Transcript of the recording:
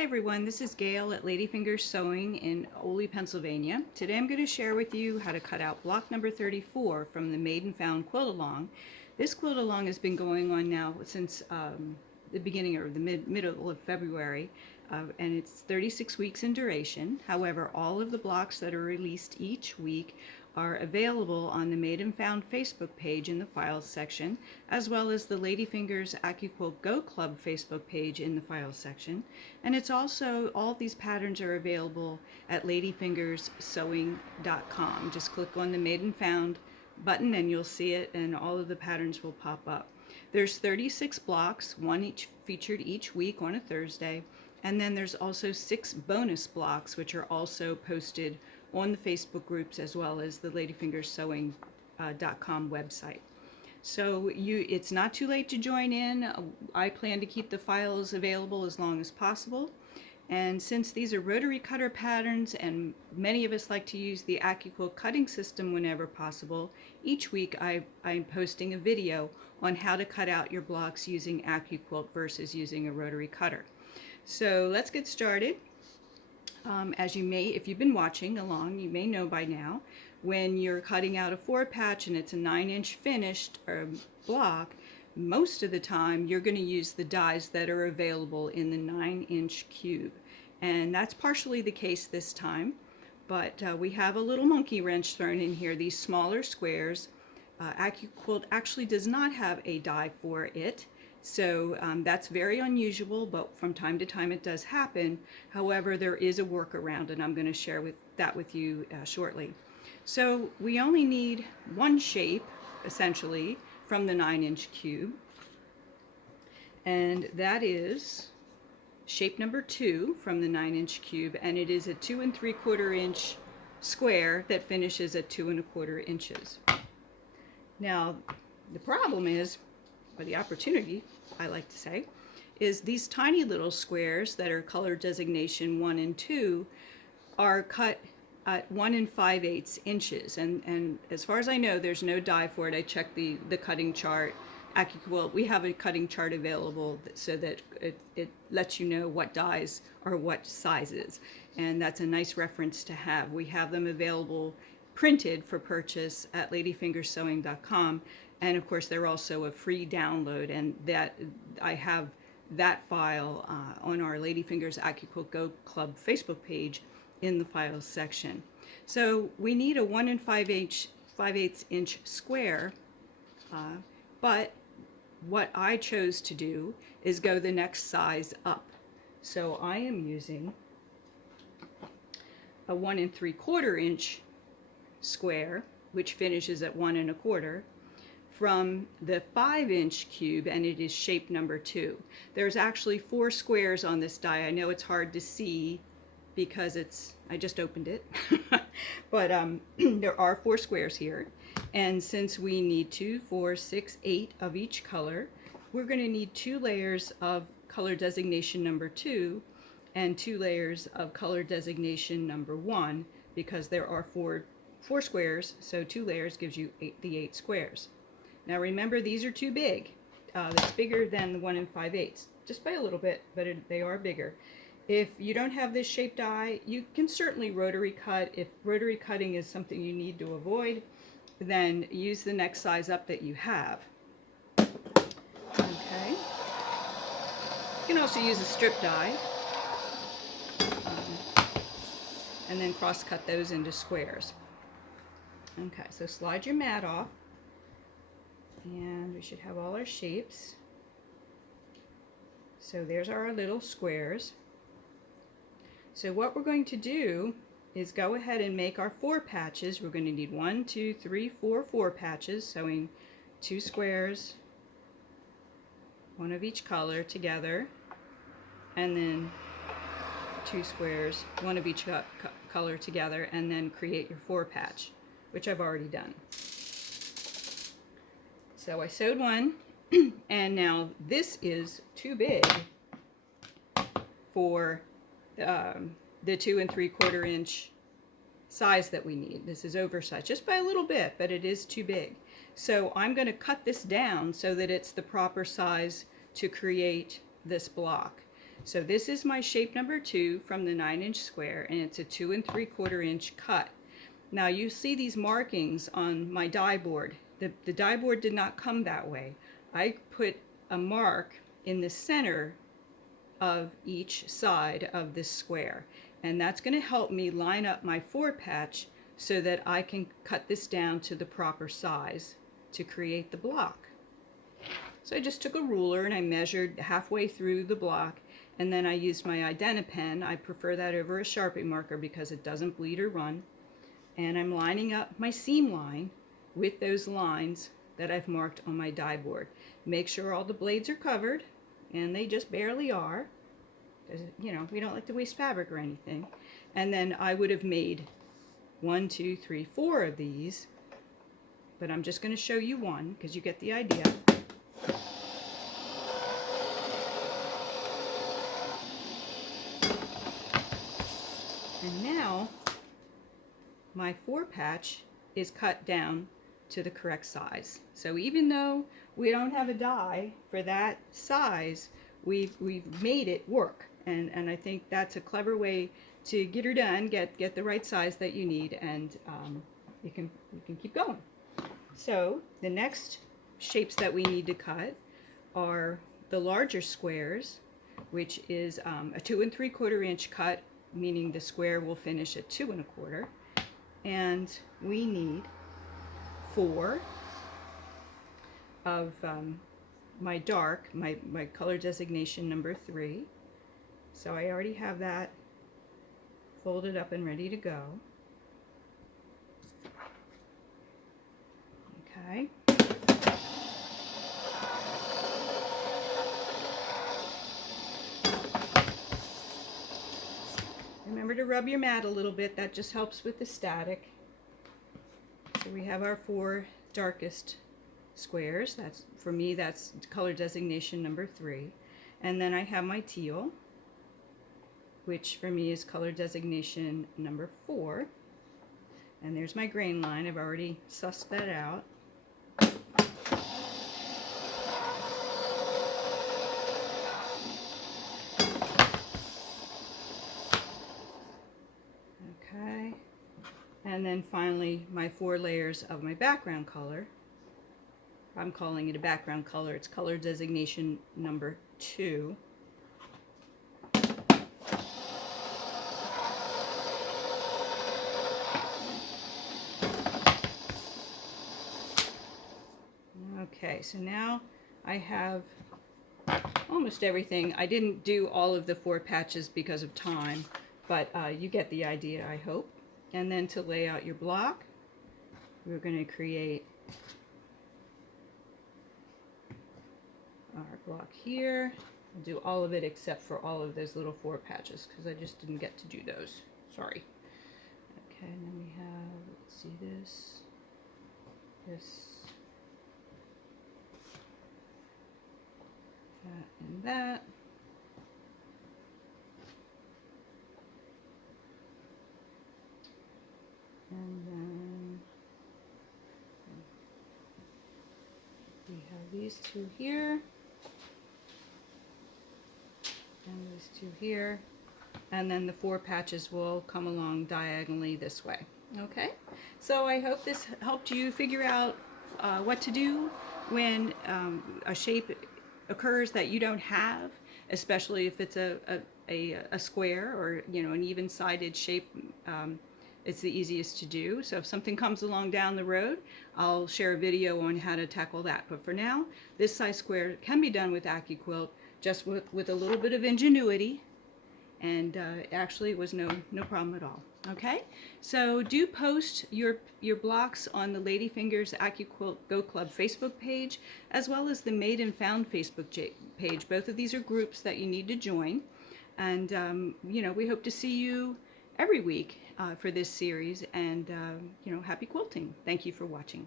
Hi everyone, this is Gail at Ladyfingers Sewing in Ole, Pennsylvania. Today I'm going to share with you how to cut out block number 34 from the Made and Found quilt along. This quilt along has been going on now since the beginning or the middle of February, and it's 36 weeks in duration. However, all of the blocks that are released each week are available on the Made and Found Facebook page in the Files section, as well as the Ladyfingers Accuquilt Go Club Facebook page in the Files section. And it's also, all these patterns are available at ladyfingerssewing.com. Just click on the Made and Found button and you'll see it, and all of the patterns will pop up. There's 36 blocks, one each featured each week on a Thursday, and then there's also 6 bonus blocks which are also posted on the Facebook groups as well as the ladyfingerssewing.com website. So it's not too late to join in. I plan to keep the files available as long as possible. And since these are rotary cutter patterns and many of us like to use the Accuquilt cutting system whenever possible, each week I'm posting a video on how to cut out your blocks using Accuquilt versus using a rotary cutter. So let's get started. As you may, if you've been watching along, you may know by now, when you're cutting out a 4-patch and it's a 9-inch finished block, most of the time you're going to use the dies that are available in the 9-inch cube. And that's partially the case this time, but we have a little monkey wrench thrown in here, these smaller squares. Accuquilt actually does not have a die for it. So that's very unusual, but from time to time it does happen. However, there is a workaround, and I'm going to share that with you shortly. So we only need one shape, essentially, from the 9-inch cube, and that is shape number 2 from the 9-inch cube, and it is a 2 3/4 inch square that finishes at 2 1/4 inches. Now, the problem is, or the opportunity, I like to say, is these tiny little squares that are color designation 1 and 2 are cut at 1 5/8 inches. And as far as I know, there's no die for it. I checked the cutting chart. Accuquilt, we have a cutting chart available so that it lets you know what dies are what sizes. And that's a nice reference to have. We have them available printed for purchase at ladyfingerssewing.com. And of course, they're also a free download, and that I have that file on our Ladyfingers Accuquilt Go Club Facebook page in the files section. So we need a 1 5/8 inch square, but what I chose to do is go the next size up. So I am using a 1 3/4 inch square, which finishes at 1 1/4. From the 5-inch cube, and it is shape number 2. There's actually 4 squares on this die. I know it's hard to see because I just opened it, but there are 4 squares here. And since we need 2, 4, 6, 8 of each color, we're going to need 2 layers of color designation number 2 and 2 layers of color designation number 1, because there are 4 squares, so 2 layers gives you the 8 squares. Now remember, these are too big. It's bigger than the 1 5/8, just by a little bit, but they are bigger. If you don't have this shape die, you can certainly rotary cut. If rotary cutting is something you need to avoid, then use the next size up that you have. Okay. You can also use a strip die, and then cross cut those into squares. Okay, so slide your mat off. And we should have all our shapes. So there's our little squares. So what we're going to do is go ahead and make our 4 patches. We're going to need 1, 2, 3, 4 patches, sewing 2 squares, 1 of each color together, and then 2 squares, 1 of each color together, and then create your 4 patch, which I've already done. So I sewed 1, and now this is too big for the 2 3/4 inch size that we need. This is oversized, just by a little bit, but it is too big. So I'm going to cut this down so that it's the proper size to create this block. So this is my shape number 2 from the 9-inch square, and it's a 2 3/4 inch cut. Now you see these markings on my die board. The die board did not come that way. I put a mark in the center of each side of this square, and that's going to help me line up my 4-patch so that I can cut this down to the proper size to create the block. So I just took a ruler and I measured halfway through the block, and then I used my Identi-pen. I prefer that over a Sharpie marker because it doesn't bleed or run. And I'm lining up my seam line with those lines that I've marked on my die board. Make sure all the blades are covered, and they just barely are, because you know we don't like to waste fabric or anything. And then I would have made 1, 2, 3, 4 of these, but I'm just going to show you one because you get the idea. And now my 4-patch is cut down to the correct size. So even though we don't have a die for that size, we've made it work. And I think that's a clever way to get her done, get the right size that you need, and you can keep going. So the next shapes that we need to cut are the larger squares, which is a 2 3/4 inch cut, meaning the square will finish at 2 1/4. And we need 4 of my dark, my color designation number 3. So I already have that folded up and ready to go. Okay. Remember to rub your mat a little bit, that just helps with the static. So we have our 4 darkest squares. That's, for me, that's color designation number 3. And then I have my teal, which for me is color designation number 4. And there's my grain line. I've already sussed that out. Okay. And then finally my 4 layers of my background color. I'm calling it a background color. It's color designation number 2. Okay, so now I have almost everything. I didn't do all of the 4 patches because of time, but you get the idea, I hope. And then to lay out your block, we're going to create our block here. I'll do all of it except for all of those little 4 patches because I just didn't get to do those. Sorry. Okay, and then we have, let's see, this, that, and that. And then we have these 2 here, and these 2 here, and then the 4 patches will come along diagonally this way. Okay, so I hope this helped you figure out what to do when a shape occurs that you don't have, especially if it's a square or, you know, an even-sided shape. It's the easiest to do. So if something comes along down the road, I'll share a video on how to tackle that. But for now, this size square can be done with Accuquilt, just with a little bit of ingenuity, and actually it was no problem at all. Okay, so do post your blocks on the Ladyfingers Accuquilt Go Club Facebook page, as well as the Made and Found Facebook page. Both of these are groups that you need to join, and you know, we hope to see you every week for this series, and you know, happy quilting. Thank you for watching.